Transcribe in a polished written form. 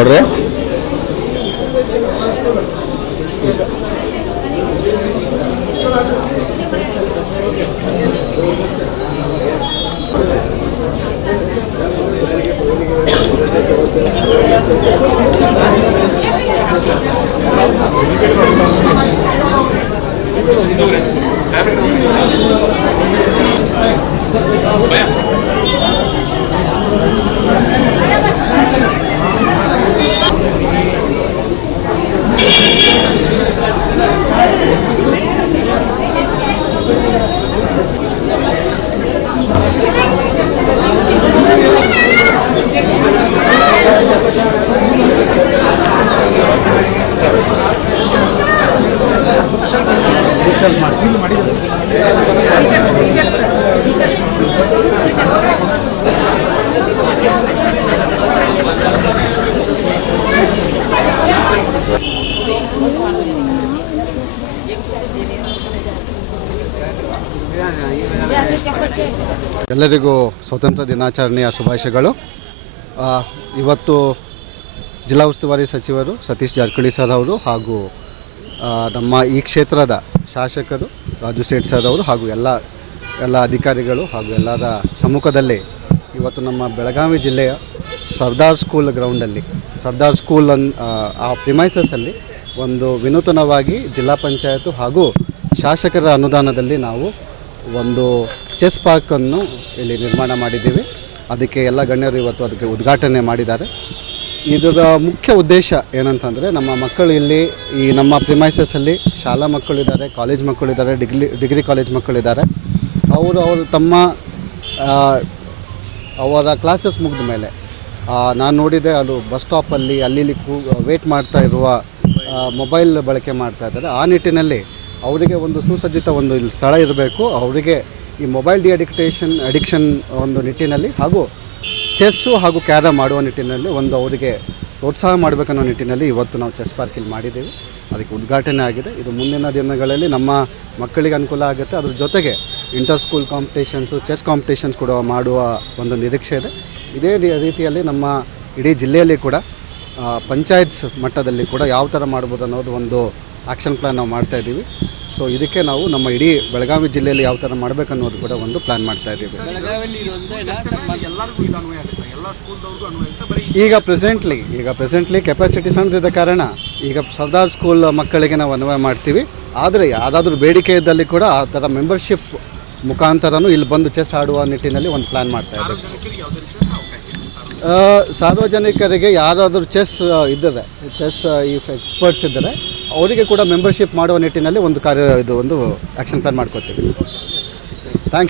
ನೋಡ್ರಿ. ಎಲ್ಲರಿಗೂ ಸ್ವಾತಂತ್ರ್ಯ ದಿನಾಚರಣೆಯ ಶುಭಾಶಯಗಳು. ಇವತ್ತು ಜಿಲ್ಲಾ ಉಸ್ತುವಾರಿ ಸಚಿವರು ಸತೀಶ್ ಜಾರಕಿಹೊಳಿ ಸರ್ ಅವರು ಹಾಗೂ ನಮ್ಮ ಈ ಕ್ಷೇತ್ರದ ಶಾಸಕರು ರಾಜು ಸೇಠ್ ಸರ್ ಅವರು ಹಾಗೂ ಎಲ್ಲ ಅಧಿಕಾರಿಗಳು ಹಾಗೂ ಎಲ್ಲರ ಸಮ್ಮುಖದಲ್ಲಿ ಇವತ್ತು ನಮ್ಮ ಬೆಳಗಾವಿ ಜಿಲ್ಲೆಯ ಸರ್ದಾರ್ ಸ್ಕೂಲ್ ಗ್ರೌಂಡಲ್ಲಿ ಸರ್ದಾರ್ ಸ್ಕೂಲ್ ಆ ಪ್ರಿಮೈಸಸ್ಸಲ್ಲಿ ಒಂದು ವಿನೂತನವಾಗಿ ಜಿಲ್ಲಾ ಪಂಚಾಯತು ಹಾಗೂ ಶಾಸಕರ ಅನುದಾನದಲ್ಲಿ ನಾವು ಒಂದು ಚೆಸ್ ಪಾರ್ಕನ್ನು ಇಲ್ಲಿ ನಿರ್ಮಾಣ ಮಾಡಿದ್ದೀವಿ. ಅದಕ್ಕೆ ಎಲ್ಲ ಗಣ್ಯರು ಇವತ್ತು ಅದಕ್ಕೆ ಉದ್ಘಾಟನೆ ಮಾಡಿದ್ದಾರೆ. ಇದರ ಮುಖ್ಯ ಉದ್ದೇಶ ಏನಂತಂದರೆ ನಮ್ಮ ಮಕ್ಕಳು ಇಲ್ಲಿ ಈ ನಮ್ಮ ಪ್ರಿಮೈಸಸ್ಸಲ್ಲಿ ಶಾಲಾ ಮಕ್ಕಳಿದ್ದಾರೆ, ಕಾಲೇಜ್ ಮಕ್ಕಳಿದ್ದಾರೆ, ಡಿಗ್ರಿ ಕಾಲೇಜ್ ಮಕ್ಕಳಿದ್ದಾರೆ. ಅವರು ತಮ್ಮ ಅವರ ಕ್ಲಾಸಸ್ ಮುಗಿದ ಮೇಲೆ ನಾನು ನೋಡಿದೆ ಅಲ್ಲಿ ಬಸ್ ಸ್ಟಾಪಲ್ಲಿ ಅಲ್ಲಿ ವೇಟ್ ಮಾಡ್ತಾ ಇರುವ ಮೊಬೈಲ್ ಬಳಕೆ ಮಾಡ್ತಾ ಇದ್ದಾರೆ. ಆ ನಿಟ್ಟಿನಲ್ಲಿ ಅವರಿಗೆ ಒಂದು ಸುಸಜ್ಜಿತ ಒಂದು ಇಲ್ಲಿ ಸ್ಥಳ ಇರಬೇಕು. ಅವರಿಗೆ ಈ ಮೊಬೈಲ್ ಅಡಿಕ್ಷನ್ ಒಂದು ನಿಟ್ಟಿನಲ್ಲಿ ಹಾಗೂ ಚೆಸ್ಸು ಹಾಗೂ ಕ್ಯಾರಮ್ ಮಾಡುವ ನಿಟ್ಟಿನಲ್ಲಿ ಒಂದು ಅವರಿಗೆ ಪ್ರೋತ್ಸಾಹ ಮಾಡಬೇಕನ್ನೋ ನಿಟ್ಟಿನಲ್ಲಿ ಇವತ್ತು ನಾವು ಚೆಸ್ ಪಾರ್ಕ್ ಇಲ್ಲಿ ಮಾಡಿದ್ದೀವಿ. ಅದಕ್ಕೆ ಉದ್ಘಾಟನೆ ಆಗಿದೆ. ಇದು ಮುಂದಿನ ದಿನಗಳಲ್ಲಿ ನಮ್ಮ ಮಕ್ಕಳಿಗೆ ಅನುಕೂಲ ಆಗುತ್ತೆ. ಅದ್ರ ಜೊತೆಗೆ inter school competitions, chess competitions ಕೂಡ ಮಾಡುವ ಒಂದು ನಿರೀಕ್ಷೆ ಇದೆ. ಇದೇ ರೀತಿಯಲ್ಲಿ ನಮ್ಮ ಇಡೀ ಜಿಲ್ಲೆಯಲ್ಲಿ ಕೂಡ ಪಂಚಾಯತ್ಸ್ ಮಟ್ಟದಲ್ಲಿ ಕೂಡ ಯಾವ ಥರ ಮಾಡ್ಬೋದು ಅನ್ನೋದು ಒಂದು ಆ್ಯಕ್ಷನ್ ಪ್ಲ್ಯಾನ್ ನಾವು ಮಾಡ್ತಾಯಿದ್ದೀವಿ. ಸೊ ಇದಕ್ಕೆ ನಾವು ನಮ್ಮ ಇಡೀ ಬೆಳಗಾವಿ ಜಿಲ್ಲೆಯಲ್ಲಿ ಯಾವ ಥರ ಮಾಡಬೇಕನ್ನೋದು ಕೂಡ ಒಂದು ಪ್ಲ್ಯಾನ್ ಮಾಡ್ತಾಯಿದ್ದೀವಿ. ಈಗ ಪ್ರೆಸೆಂಟ್ಲಿ ಕೆಪಾಸಿಟಿ ಸಣ್ಣದಿದ್ದ ಕಾರಣ ಈಗ ಸರ್ದಾರ್ ಸ್ಕೂಲ್ ಮಕ್ಕಳಿಗೆ ನಾವು ಅನ್ವಯ ಮಾಡ್ತೀವಿ. ಆದರೆ ಯಾರಾದರೂ ಬೇಡಿಕೆ ಇದ್ದಲ್ಲಿ ಕೂಡ ಆ ಥರ ಮೆಂಬರ್ಶಿಪ್ ಮುಖಾಂತರನೂ ಇಲ್ಲಿ ಬಂದು ಚೆಸ್ ಆಡುವ ನಿಟ್ಟಿನಲ್ಲಿ ಒಂದು ಪ್ಲ್ಯಾನ್ ಮಾಡ್ತಾಯಿದ್ದೀವಿ. ಸಾರ್ವಜನಿಕರಿಗೆ ಯಾರಾದರೂ ಚೆಸ್ ಎಕ್ಸ್ಪರ್ಟ್ಸ್ ಇದ್ದರೆ ಅವರಿಗೆ ಕೂಡ ಮೆಂಬರ್ಶಿಪ್ ಮಾಡುವ ನಿಟ್ಟಿನಲ್ಲಿ ಒಂದು ಆ್ಯಕ್ಷನ್ ಪ್ಲ್ಯಾನ್ ಮಾಡ್ಕೊತೀವಿ.